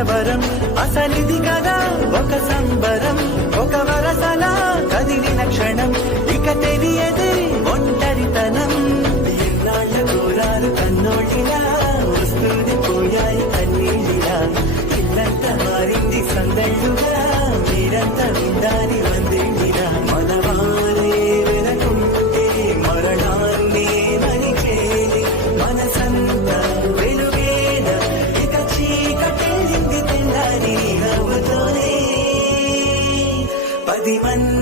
కలవరం అసలిది కదా ఒక సంబరం ఒక వరసలా కదిలిన క్షణం ఇక తెలియదే ఒంటరితనం ఎన్నాళ్ళ దూరాలు కన్నోళ్ళిలా వస్తుంది పోయాయి కన్నీళ్ళిలా ఇల్లంతా మారింది సందళ్ళుగా మీరంతా విందాని వందేళ్ళిలా మనవారే వెనకుంటే మరణాన్ని మరిచేది మనసంతా వెలుగేన ఇక చీకటెళ్ళింది తెల్లారి నవ్వుతోనే 10 మంది